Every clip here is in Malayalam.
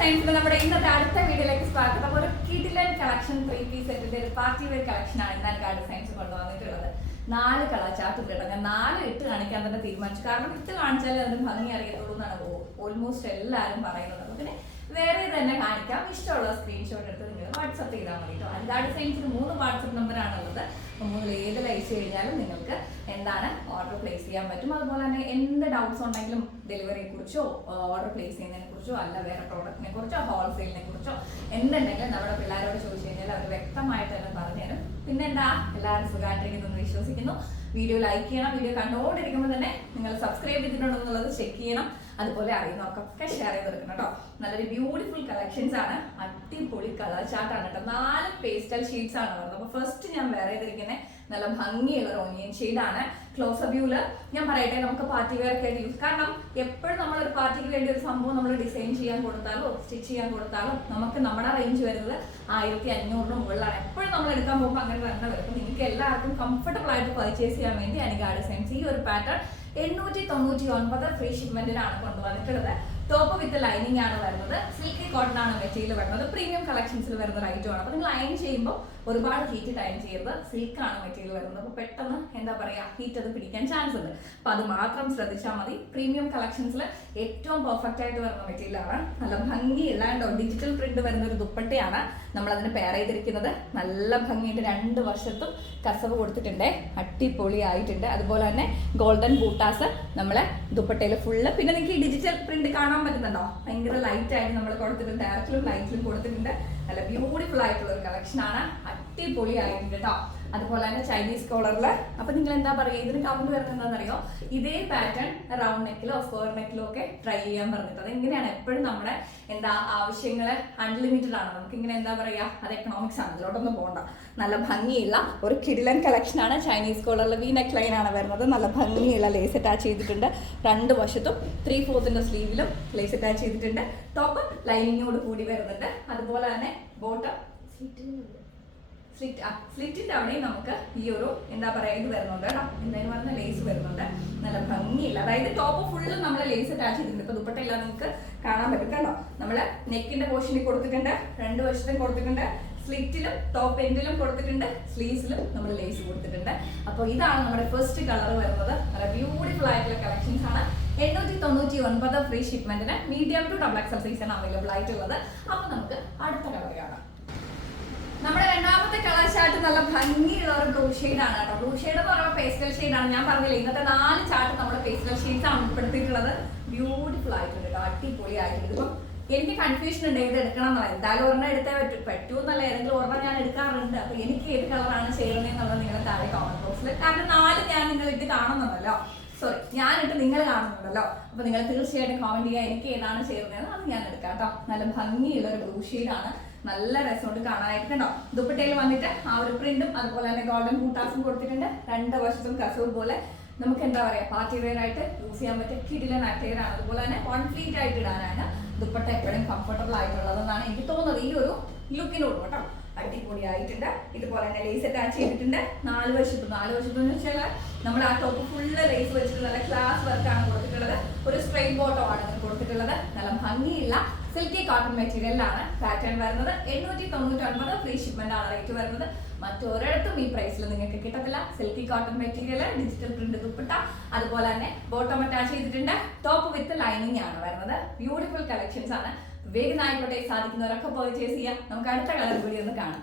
സയൻസിൽ നമ്മുടെ ഇന്നത്തെ അടുത്ത വീഡിയോയിലേക്ക് സ്വാഗതം. ഒരു കിഡിലൻ കളക്ഷൻ ത്രീ പീസ് സെറ്റിന്റെ ഒരു പാർട്ടി വെയർ കളക്ഷൻ ആണ് ഇന്നാണ് ഗാർഡ് സയൻസ് കൊണ്ടുവന്നിട്ടുള്ളത്. നാല് കളർ ചാർട്ടും കേട്ടോ. ഞാൻ നാല് ഇട്ട് കാണിക്കാൻ തന്നെ തീരുമാനിച്ചു. കാരണം ഇട്ട് കാണിച്ചാലേ അതിന് ഭംഗി അറിയത്തുള്ളൂ എന്നാണ് ഓൾമോസ്റ്റ് എല്ലാവരും പറയുന്നത്. അപ്പോൾ പിന്നെ വേറെ തന്നെ കാണിക്കാം. ഇഷ്ടമുള്ള സ്ക്രീൻഷോട്ട് എടുത്ത് നിങ്ങൾ വാട്സപ്പ് ചെയ്താൽ മതി കേട്ടോ അൻഗാർഡ് സയൻസിന് മൂന്ന് വാട്സപ്പ് നമ്പറാണുള്ളത് മൂന്നിൽ ഏതിൽ അയച്ചു കഴിഞ്ഞാലും നിങ്ങൾക്ക് എന്താണ് ഓർഡർ പ്ലേസ് ചെയ്യാൻ പറ്റും. അതുപോലെ തന്നെ എന്ത് ഡൗട്ട്സ് ഉണ്ടെങ്കിലും ഡെലിവറിയെ കുറിച്ചോ ഓർഡർ പ്ലേസ് ചെയ്യുന്നതിനെ കുറിച്ചോ അല്ല വേറെ പ്രോഡക്റ്റിനെ കുറിച്ചോ ഹോൾസെയിലിനെ കുറിച്ചോ എന്തുണ്ടെങ്കിലും നമ്മുടെ പിള്ളേരോട് ചോദിച്ചു കഴിഞ്ഞാൽ അവർ വ്യക്തമായിട്ട് തന്നെ പറഞ്ഞുതരും. പിന്നെന്താ? എല്ലാവരും സുഖമായിട്ടിരിക്കുന്നു വിശ്വസിക്കുന്നു. വീഡിയോ ലൈക്ക് ചെയ്യണം. വീഡിയോ കണ്ടുകൊണ്ടിരിക്കുമ്പോൾ തന്നെ നിങ്ങൾ സബ്സ്ക്രൈബ് ചെയ്തിട്ടുണ്ടോ എന്നുള്ളത് ചെക്ക് ചെയ്യണം. അതുപോലെ അറിയുന്നവർക്കൊക്കെ ഷെയർ ചെയ്ത് കൊടുക്കണം കേട്ടോ. നല്ലൊരു ബ്യൂട്ടിഫുൾ കളക്ഷൻസ് ആണ്. അടിപൊളി കളർ ചാർട്ടാണ് കേട്ടോ. നാല് പേസ്റ്റൽ ഷീറ്റ്സ് ആണ് വരുന്നത് അപ്പോൾ ഫസ്റ്റ് ഞാൻ വേറെ ചെയ്തിരിക്കുന്നത് നല്ല ഭംഗിയുള്ള ഒരു ഓണിയൻ ഷെയ്ഡാണ് ക്ലോസ് വ്യൂൽ ഞാൻ പറയട്ടെ നമുക്ക് പാർട്ടി വെയർ ഒക്കെ ആയിട്ട് യൂസ് കാരണം എപ്പോഴും നമ്മൾ ഒരു പാർട്ടിക്ക് വേണ്ടി ഒരു സംഭവം നമ്മൾ ഡിസൈൻ ചെയ്യാൻ കൊടുത്താലോ സ്റ്റിച്ച് ചെയ്യാൻ കൊടുത്താലോ നമുക്ക് നമ്മുടെ റേഞ്ച് വരുന്നത് ആയിരത്തി അഞ്ഞൂറിന് മുകളിലാണ്. എപ്പോഴും നമ്മൾ എടുക്കാൻ പോകുമ്പോൾ അങ്ങനെ തന്നെ വരും. അപ്പോൾ നിങ്ങൾക്ക് എല്ലാവർക്കും കംഫർട്ടബിൾ ആയിട്ട് പർച്ചേസ് ചെയ്യാൻ വേണ്ടി അനിഗാഡ് സെൻസ് ഈ ഒരു പാറ്റേൺ എണ്ണൂറ്റി തൊണ്ണൂറ്റി ഒൻപത് ഫ്രീ ഷിപ്മെന്റിനാണ് കൊണ്ടുവന്നിട്ടുള്ളത്. ടോപ്പ് വിത്ത് ലൈനിങ് ആണ് വരുന്നത്. സിൽക്കി കോട്ടൺ ആണ് മെറ്റീരിയൽ വരുന്നത്. പ്രീമിയം കളക്ഷൻസിൽ വരുന്ന റൈറ്റും ആണ്. അപ്പോൾ നിങ്ങൾ അയൺ ചെയ്യുമ്പോൾ ഒരുപാട് ഹീറ്റ് ടൈം ചെയ്യരുത് സിൽക്കാണ് മെറ്റീരിയൽ വരുന്നത്. അപ്പോൾ പെട്ടെന്ന് എന്താ പറയുക ഹീറ്റ് അത് പിടിക്കാൻ ചാൻസ് ഉണ്ട്. അപ്പോൾ അത് മാത്രം ശ്രദ്ധിച്ചാൽ മതി. പ്രീമിയം കളക്ഷൻസിൽ ഏറ്റവും പെർഫെക്റ്റ് ആയിട്ട് വരുന്ന മെറ്റീരിയലാണ് നല്ല ഭംഗിയുള്ള ഡിജിറ്റൽ പ്രിന്റ് വരുന്ന ഒരു ദുപ്പട്ടയാണ് നമ്മൾ അതിന് പെയർ ചെയ്തിരിക്കുന്നത്. നല്ല ഭംഗിയായിട്ട് രണ്ട് വർഷത്തും കസവ് കൊടുത്തിട്ടുണ്ട്. അടിപൊളി ആയിട്ടുണ്ട് അതുപോലെ തന്നെ ഗോൾഡൻ ബൂട്ടാസ് നമ്മളെ ദുപ്പട്ടയിൽ ഫുള്ള് പിന്നെ നിങ്ങൾക്ക് ഈ ഡിജിറ്റൽ പ്രിന്റ് കാണാൻ പറ്റുന്നുണ്ടോ? ഭയങ്കര ലൈറ്റ് ആയിട്ട് നമ്മൾ കൊടുത്തിട്ടുണ്ട്. ഡയറക്റ്റിലും ലൈറ്റിലും കൊടുത്തിട്ടുണ്ട്. നല്ല ബ്യൂട്ടിഫുൾ ആയിട്ടുള്ള ഒരു കളക്ഷനാണ് അടിപൊളി കേട്ടോ അതുപോലെ തന്നെ ചൈനീസ് കോളറിൽ അപ്പൊ നിങ്ങൾ എന്താ പറയുക ഇതിന് കൗണ്ട് വരുന്നത് എന്താണെന്നറിയോ? ഇതേ പാറ്റേൺ റൗണ്ട് നെക്കിലോ സ്ക്വയർ നെക്കിലോ ഒക്കെ ട്രൈ ചെയ്യാൻ പറഞ്ഞിട്ട്. അതെങ്ങനെയാണ്? എപ്പോഴും നമ്മുടെ എന്താ ആവശ്യങ്ങൾ അൺലിമിറ്റഡ് ആണ്. നമുക്ക് ഇങ്ങനെ എന്താ പറയുക അത് എക്കണോമിക്സ് ആണ്. ഇതിലോട്ടൊന്നും പോകണ്ട നല്ല ഭംഗിയുള്ള ഒരു കിടിലൻ കളക്ഷൻ ആണ് ചൈനീസ് കോളറിൽ വി നെക്ക് ലൈൻ ആണ് വരുന്നത്. നല്ല ഭംഗിയുള്ള ലേസ് അറ്റാച്ച് ചെയ്തിട്ടുണ്ട്. രണ്ട് വശത്തും ത്രീ ഫോർത്തിന്റെ സ്ലീവിലും ലേസ് അറ്റാച്ച് ചെയ്തിട്ടുണ്ട്. ടോപ്പ് ലൈനിങ്ങോട് കൂടി വരുന്നുണ്ട്. അതുപോലെ തന്നെ ബോട്ടം സ്ലിറ്റ് ആ സ്ലിറ്റിന്റെ അവിടെയും നമുക്ക് ഈ ഒരു എന്താ പറയുക ഇത് വരുന്നുണ്ട് കേട്ടോ. എന്തായാലും പറഞ്ഞ ലേസ് വരുന്നുണ്ട്. നല്ല ഭംഗിയില്ല അതായത് ടോപ്പ് ഫുള്ള് നമ്മൾ ലേസ് അറ്റാച്ച് ചെയ്തിട്ടുണ്ട്. ഇപ്പൊ ദുപ്പട്ടയില്ല നമുക്ക് കാണാൻ പറ്റും കേട്ടോ. നമ്മൾ നെക്കിന്റെ പോർഷനിൽ കൊടുത്തിട്ടുണ്ട് രണ്ട് വശത്തും കൊടുത്തിട്ടുണ്ട് സ്ലിറ്റിലും ടോപ്പ് എൻഡിലും കൊടുത്തിട്ടുണ്ട് സ്ലീവ്സിലും നമ്മൾ ലേസ് കൊടുത്തിട്ടുണ്ട്. അപ്പോൾ ഇതാണ് നമ്മുടെ ഫസ്റ്റ് കളർ വരുന്നത്. നല്ല ബ്യൂട്ടിഫുൾ ആയിട്ടുള്ള കളക്ഷൻസ് ആണ്. എണ്ണൂറ്റി തൊണ്ണൂറ്റി ഒൻപത് free ഷിപ്മെന്റിന് medium to double XL size ആണ് അവൈലബിൾ ആയിട്ടുള്ളത്. അപ്പൊ നമുക്ക് അടുത്ത കളർ കാണാം. നമ്മുടെ രണ്ടാമത്തെ കളർ ചാർട്ട് നല്ല ഭംഗിയുള്ള ഒരു ബ്ലൂ ആണ് കേട്ടോ. ബ്ലൂ ഷെയ്ഡ് എന്ന് പറയുമ്പോൾ പേസ്റ്റൽ ആണ്. ഞാൻ പറഞ്ഞില്ല ഇന്നത്തെ നാല് ചാർട്ട് നമ്മുടെ പേസ്റ്റൽ ഷെയ്ഡ്സ് ആണ് ഉൾപ്പെടുത്തിയിട്ടുള്ളത്. ബ്യൂട്ടിഫുൾ ആയിട്ടുണ്ട് കേട്ടോ. അടിപൊളി ആയിട്ടുണ്ട് ഇപ്പം എനിക്ക് കൺഫ്യൂഷൻ ഉണ്ട് ഏത് എടുക്കണം എന്ന്? എന്തായാലും ഒരെണ്ണം എടുത്തേ പറ്റൂ. പറ്റൂ എന്നല്ല ഏതെങ്കിലും ഒരെണ്ണം ഞാൻ എടുക്കാറുണ്ട്. അപ്പൊ എനിക്ക് ഏത് കളറാണ് ചേരുന്നത് എന്നുള്ളത് നിങ്ങൾ താഴെ കോമന്റ് ബോക്സിൽ കാരണം നാല് ഞാൻ നിങ്ങൾ ഇട്ട് കാണുന്നുണ്ടല്ലോ. സോറി ഞാനിട്ട് നിങ്ങൾ കാണുന്നുണ്ടല്ലോ. അപ്പൊ നിങ്ങൾ തീർച്ചയായിട്ടും കോമന്റ് ചെയ്യുക എനിക്ക് ഏതാണ് ചേരുന്നത് അത് ഞാൻ എടുക്കാം കേട്ടോ. നല്ല ഭംഗിയുള്ള ഒരു ബ്ലൂ ഷെയ്ഡാണ് നല്ല രസമുണ്ട് കാണാനായിട്ട് കണ്ടോ ദുപ്പട്ടയിൽ വന്നിട്ട് ആ ഒരു പ്രിന്റും അതുപോലെ തന്നെ ഗോൾഡൻ ബൂട്ടാസും കൊടുത്തിട്ടുണ്ട്. രണ്ട് വശത്തും കസവ് പോലെ. നമുക്ക് എന്താ പറയാ പാർട്ടി വെയർ ആയിട്ട് യൂസ് ചെയ്യാൻ പറ്റിയ കിടിലൻ ആണ്. അതുപോലെ തന്നെ കോൺഫ്ലീറ്റ് ആയിട്ട് ഇടാനാണ് ദുപ്പട്ട എപ്പോഴും കംഫർട്ടബിൾ ആയിട്ടുള്ളതെന്നാണ് എനിക്ക് തോന്നുന്നത്. ഈ ഒരു ലുക്കിനോട് കേട്ടോ. അടിപൊളി ആയിട്ടുണ്ട് ഇതുപോലെ തന്നെ ലേസ് അറ്റാച്ച് ചെയ്തിട്ടുണ്ട്. നാല് വശത്ത്. നാല് വശത്ത് എന്ന് വെച്ചാൽ നമ്മൾ ആ ടോപ്പ് ഫുള്ള് ലേസ് വെച്ചിട്ട് നല്ല ക്ലാസ് വർക്കാണ് കൊടുത്തിട്ടുള്ളത്. ഒരു സ്ട്രെയിൻ ബോട്ടോ ആണ് കൊടുത്തിട്ടുള്ളത്. നല്ല ഭംഗിയില്ല. സിൽക്കി കോട്ടൺ മെറ്റീരിയലിലാണ് പാറ്റേൺ വരുന്നത്. എണ്ണൂറ്റി തൊണ്ണൂറ്റി ഒൻപത് ഫ്രീ ഷിപ്മെന്റ് ആണ് റേറ്റ് വരുന്നത്. മറ്റൊരിടത്തും ഈ പ്രൈസിൽ നിങ്ങൾക്ക് കിട്ടത്തില്ല. Silky cotton material digital print dupatta അതുപോലെ തന്നെ ബോട്ടം അറ്റാച്ച് ചെയ്തിട്ടുണ്ട്. ടോപ്പ് വിത്ത് ലൈനിങ് ആണ് വരുന്നത്. ബ്യൂട്ടിഫുൾ കളക്ഷൻസ് ആണ്. വേഗം ആയിക്കോട്ടെ സാധിക്കുന്നവരൊക്കെ പർച്ചേസ് ചെയ്യാം. നമുക്ക് അടുത്ത കളർ കൂടി ഒന്ന് കാണാം.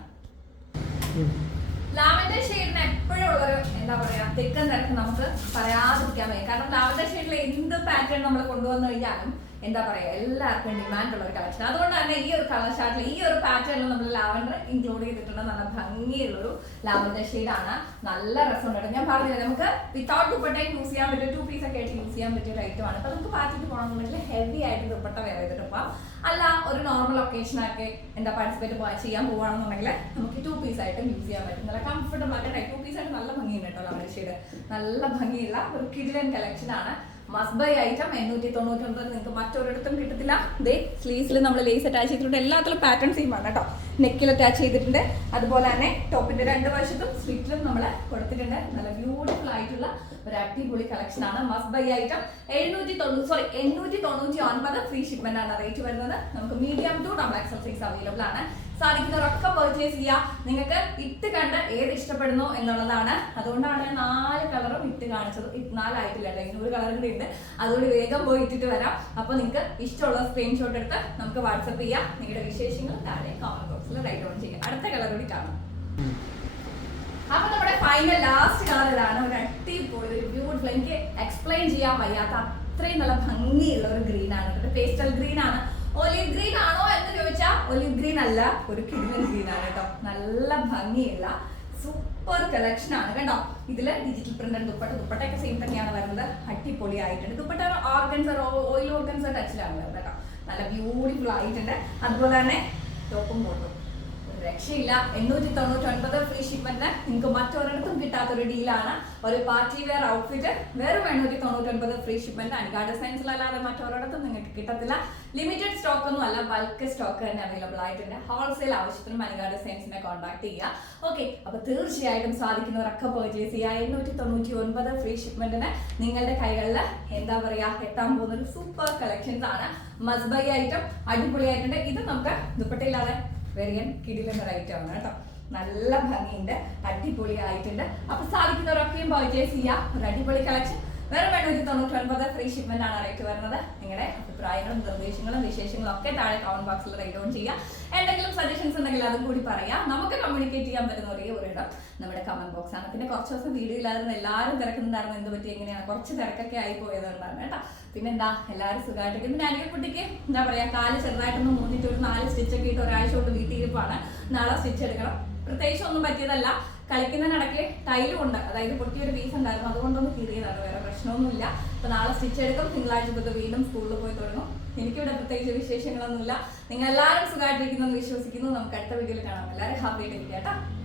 ലാവൻഡർ ഷെയ്ഡിന് എപ്പോഴും ഉള്ളൊരു എന്താ പറയാ തെക്കൻ തിരക്ക് നമുക്ക് പറയാതിരിക്കാൻ വയ്യ. കാരണം ലാവൻഡർ ഷെയ്ഡിൽ എന്ത് പാറ്റേൺ നമ്മൾ കൊണ്ടുവന്നു കഴിഞ്ഞാലും എന്താ പറയാ എല്ലാവർക്കും ഡിമാൻഡ് ഉള്ള ഒരു കളക്ഷൻ അതുകൊണ്ട് തന്നെ ഈ ഒരു കളർ ഷാർട്ടിൽ ഈ ഒരു പാറ്റേണിൽ നമ്മൾ ലാവൻഡർ ഇൻക്ലൂഡ് ചെയ്തിട്ടുണ്ട്. നല്ല ഭംഗിയുള്ളൊരു ലാവൻഡർ ഷെയ്ഡാണ് നല്ല രസമുണ്ട് ഞാൻ പറഞ്ഞില്ല നമുക്ക് വിത്തൗട്ട് ദുപ്പട്ടയും യൂസ് ചെയ്യാൻ പറ്റും ടു പീസ് ഒക്കെ ആയിട്ട് യൂസ് ചെയ്യാൻ പറ്റിയ ഒരു ഐറ്റമാണ് അപ്പൊ നമുക്ക് പാർട്ടിക്ക് പോകണമെന്നുണ്ടെങ്കിൽ ഹെവി ആയിട്ട് ദുപ്പട്ട വേറെ ചെയ്തിട്ട് പോവാം. അല്ല ഒരു നോർമൽ ഒക്കേഷനൊക്കെ എന്താ പാർട്ടിസിപ്പേറ്റ് ചെയ്യാൻ പോവാണെന്നുണ്ടെങ്കിൽ നമുക്ക് ടു പീസ് ആയിട്ട് യൂസ് ചെയ്യാൻ പറ്റും. നല്ല കംഫർട്ടബിൾ ആയിട്ട് ടു പീസ് ആയിട്ട് നല്ല ഭംഗിയുണ്ട് കേട്ടോ ലാവൻഡർ ഷെയ്ഡ് നല്ല ഭംഗിയുള്ള ഒരു കിഡിലൻ കളക്ഷൻ ആണ്. മസ്റ്റ് ബൈ ഐറ്റം എണ്ണൂറ്റി തൊണ്ണൂറ്റി ഒൻപത് നിങ്ങൾക്ക് മറ്റൊരിടത്തും കിട്ടത്തില്ല. ദേ സ്ലീവ്സിൽ നമ്മൾ ലേസ് അറ്റാച്ച് ചെയ്തിട്ടുണ്ട്. എല്ലാത്തിലും പാറ്റേൺ സെയിം ആണ് കേട്ടോ. നെക്കിൽ അറ്റാച്ച് ചെയ്തിട്ടുണ്ട്. അതുപോലെ തന്നെ ടോപ്പിന്റെ രണ്ട് വശത്തും സ്ലിറ്റിലും നമ്മൾ കൊടുത്തിട്ടുണ്ട്. നല്ല ബ്യൂട്ടിഫുൾ ആയിട്ടുള്ള ഒരു അടിപൊളി കളക്ഷൻ ആണ് മസ്റ്റ് ബൈ ഐറ്റം എഴുന്നൂറ്റി തൊണ്ണൂറ്റി സോറി എണ്ണൂറ്റി തൊണ്ണൂറ്റി ഒൻപത് ഫ്രീ ഷിപ്മെന്റ് ആണ് റേറ്റ് വരുന്നത്. നമുക്ക് medium to double XL size available ആണ്. സാധിക്കുന്നവരൊക്കെ പർച്ചേസ് ചെയ്യുക. നിങ്ങൾക്ക് ഇട്ട് കണ്ട് ഏത് ഇഷ്ടപ്പെടുന്നു എന്നുള്ളതാണ്. അതുകൊണ്ടാണ് ഞാൻ നാല് കളറും ഇട്ട് കാണിച്ചത്. നാലായിട്ടില്ല കേട്ടോ ഇനി ഒരു കളർ കൂടി ഉണ്ട്. അതുകൊണ്ട് വേഗം പോയി ഇട്ടിട്ട് വരാം. അപ്പോൾ നിങ്ങൾക്ക് ഇഷ്ടമുള്ള സ്ക്രീൻഷോട്ട് എടുത്ത് നമുക്ക് വാട്സപ്പ് ചെയ്യാം. നിങ്ങളുടെ വിശേഷങ്ങൾ താഴെ കമന്റ് ബോക്സിൽ റൈറ്റ് ഓൺ ചെയ്യാം. അടുത്ത കളർ കൂടി കാണാം. അപ്പൊ നമ്മുടെ ഫൈനൽ ലാസ്റ്റ് കളർ ഇതാണ്. ഒരു അടിപൊളി ഒരു ബ്യൂട്ടിഫുൾ എനിക്ക് എക്സ്പ്ലെയിൻ ചെയ്യാൻ വയ്യാത്ത അത്രയും നല്ല ഭംഗിയുള്ള ഒരു ഗ്രീൻ ആണ്. പേസ്റ്റൽ ഗ്രീൻ ആണ്. ഒലിവ് ഗ്രീൻ ആണോ എന്ന് ചോദിച്ചാൽ ഒലിവ് ഗ്രീൻ അല്ല. ഒരു കിഡ്നി ഗ്രീൻ ആണ് കേട്ടോ. നല്ല ഭംഗിയുള്ള സൂപ്പർ കളക്ഷൻ ആണ് കേട്ടോ. ഇതിൽ ഡിജിറ്റൽ പ്രിന്റഡ് ദുപ്പട്ട ദുപ്പട്ടയൊക്കെ സെയിം തന്നെയാണ് വരുന്നത്. അടിപൊളി ആയിട്ടുണ്ട് ദുപ്പട്ട ഓർഗൻസ് ഓയിൽ ഓർഗൻസ് ടച്ചിലാണ് വരുന്നത് കേട്ടോ. നല്ല ബ്യൂട്ടിഫുൾ ആയിട്ടുണ്ട്. അതുപോലെ തന്നെ ടോപ്പും ബോട്ടും രക്ഷയില്ല. എണ്ണൂറ്റി തൊണ്ണൂറ്റി ഒൻപത് ഫ്രീ ഷിപ്മെന്റിന് നിങ്ങൾക്ക് മറ്റൊരിടത്തും കിട്ടാത്തൊരു ഡീലാണ് ഒരു പാർട്ടി വെയർ ഔട്ട്ഫിറ്റ് വെറും എണ്ണൂറ്റി തൊണ്ണൂറ്റി ഒൻപത് ഫ്രീ ഷിപ്മെന്റ് അനികാട് സയൻസിലല്ലാതെ മറ്റൊരിടത്തും നിങ്ങൾക്ക് കിട്ടത്തില്ല. ലിമിറ്റഡ് സ്റ്റോക്ക് ഒന്നും അല്ല ബൾക്ക് സ്റ്റോക്ക് തന്നെ അവൈലബിൾ ആയിട്ടുണ്ട്. ഹോൾസെയിൽ ആവശ്യത്തിനും അനികാട് സയൻസിനെ കോൺടാക്ട് ചെയ്യുക. ഓക്കെ അപ്പൊ തീർച്ചയായിട്ടും സാധിക്കുന്നവരൊക്കെ പർച്ചേസ് ചെയ്യുക. എണ്ണൂറ്റി തൊണ്ണൂറ്റി ഒൻപത് ഫ്രീ ഷിപ്മെന്റിന് നിങ്ങളുടെ കൈകളിൽ എന്താ പറയാ എത്താൻ പോകുന്ന ഒരു സൂപ്പർ കളക്ഷൻസ് ആണ്. മസ്ബൈ ഐറ്റം അടിപൊളിയായിട്ടുണ്ട്. ഇത് നമുക്ക് ദുപ്പട്ടയില്ലാതെ വെറിയൻ കിടിലെന്ന റൈറ്റ് ആണ് കേട്ടോ. നല്ല ഭംഗിയുണ്ട് അടിപൊളി ആയിട്ടുണ്ട് അപ്പൊ സാധിക്കുന്നവരൊക്കെയും പർച്ചേസ് ചെയ്യാം. ഒരു അടിപൊളി കളക്ഷൻ വേറെ എണ്ണൂറ്റി തൊണ്ണൂറ്റി ഒൻപത് ഫ്രീ ഷിപ്മെന്റ് ആണ് റേറ്റ് വരുന്നത്. നിങ്ങളുടെ അഭിപ്രായങ്ങളും നിർദ്ദേശങ്ങളും വിശേഷങ്ങളും ഒക്കെ താഴെ കമന്റ് ബോക്സിൽ റൈറ്റ് ഓൺ ചെയ്യുക എന്തെങ്കിലും സജഷൻസ് ഉണ്ടെങ്കിൽ അതും കൂടി പറയാം. നമുക്ക് കമ്മ്യൂണിക്കേറ്റ് ചെയ്യാൻ പറ്റുന്ന ഒരേ ഒരു ഇടം നമ്മുടെ കമന്റ് ബോക്സ് ആണ്. പിന്നെ കുറച്ച് ദിവസം വീഡിയോ ഇല്ലായിരുന്നു എല്ലാവരും തിരക്കുന്നുണ്ടായിരുന്നു എന്ത് പറ്റി? എങ്ങനെയാണ്? കുറച്ച് തിരക്കൊക്കെ ആയി പോയതുകൊണ്ടാണ് കേട്ടോ. പിന്നെ എന്താ എല്ലാവരും സുഖമായിട്ട് പിന്നെ അനിക കുട്ടിക്ക് എന്താ പറയാ? കാൽ ചെറുതായിട്ടൊന്ന് മൂന്നിട്ട് ഒരു നാല് സ്റ്റിച്ചൊക്കെ ഇട്ട് ഒരാഴ്ച കൊണ്ട് വീട്ടിൽ ഇരിപ്പാണ് നാളെ സ്റ്റിച്ച് എടുക്കണം. പ്രത്യേകിച്ച് ഒന്നും പറ്റിയതല്ല. കളിക്കുന്നതിനിടയ്ക്ക് ടൈലും ഉണ്ട്. അതായത് പൊട്ടിയൊരു പീസ് ഉണ്ടായിരുന്നു. അതുകൊണ്ടൊന്ന് കീറിയതാണ് വേറെ പ്രശ്നമൊന്നുമില്ല. അപ്പൊ നാളെ സ്റ്റിച്ച് എടുക്കും. തിങ്കളാഴ്ച തൊട്ട് വീണ്ടും സ്കൂളിൽ പോയി തുടങ്ങും. എനിക്കിവിടെ പ്രത്യേകിച്ച് വിശേഷങ്ങളൊന്നുമില്ല. നിങ്ങൾ എല്ലാവരും സുഖമായിട്ടിരിക്കുന്നു എന്ന് വിശ്വസിക്കുന്നു. നമുക്ക് അടുത്ത വീഡിയോയിൽ കാണാം. എല്ലാവരും ഹാപ്പി ആയിട്ട് ഇരിക്കാം കേട്ടോ.